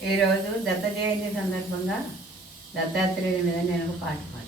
ఈరోజు దత్త జయంతి సందర్భంగా దత్తాత్రేయుని మీద నేను ఒక పాట పాడు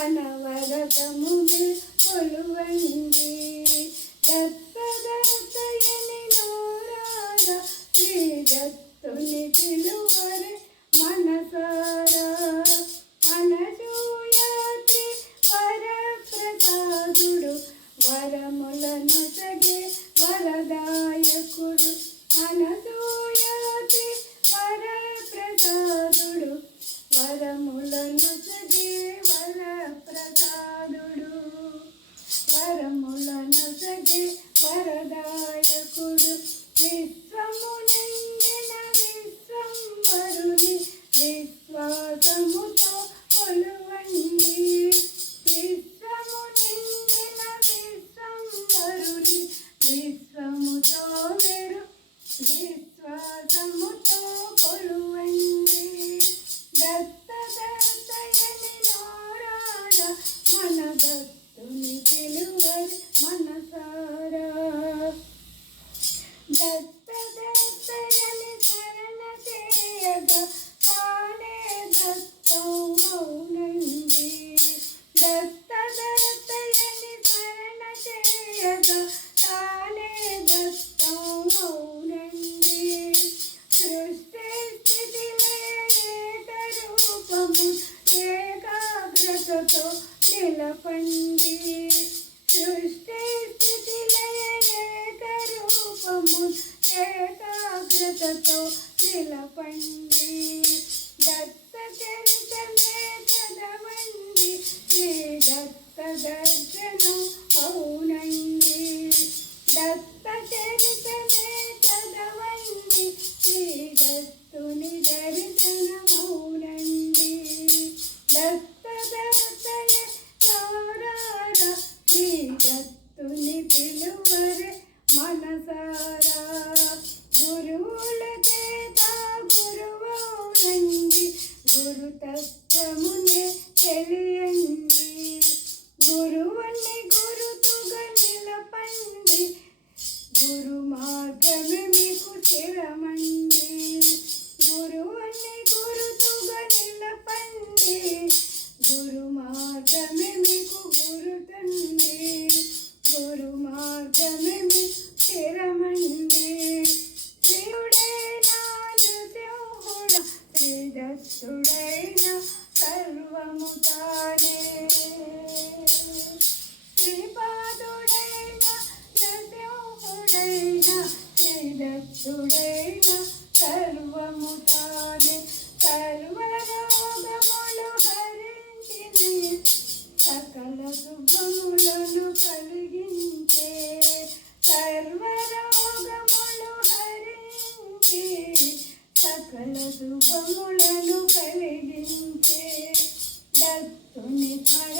అనవరతముని కొలువండి. దత్తదత్తయని నోరారా శ్రీ దత్తుని పిలువరే మనసారా. అనజూయాత్రి వరప్రసాదుడు వరములను తగే వరదాయకుడు. అనజూయాత్రి వరప్రసాదుడు వరములను ಕಟರಿತಮೇ ತದವಂದಿ ಶ್ರೀ ದತ್ತು ನಿದರಿತನಮೌ 等你猜。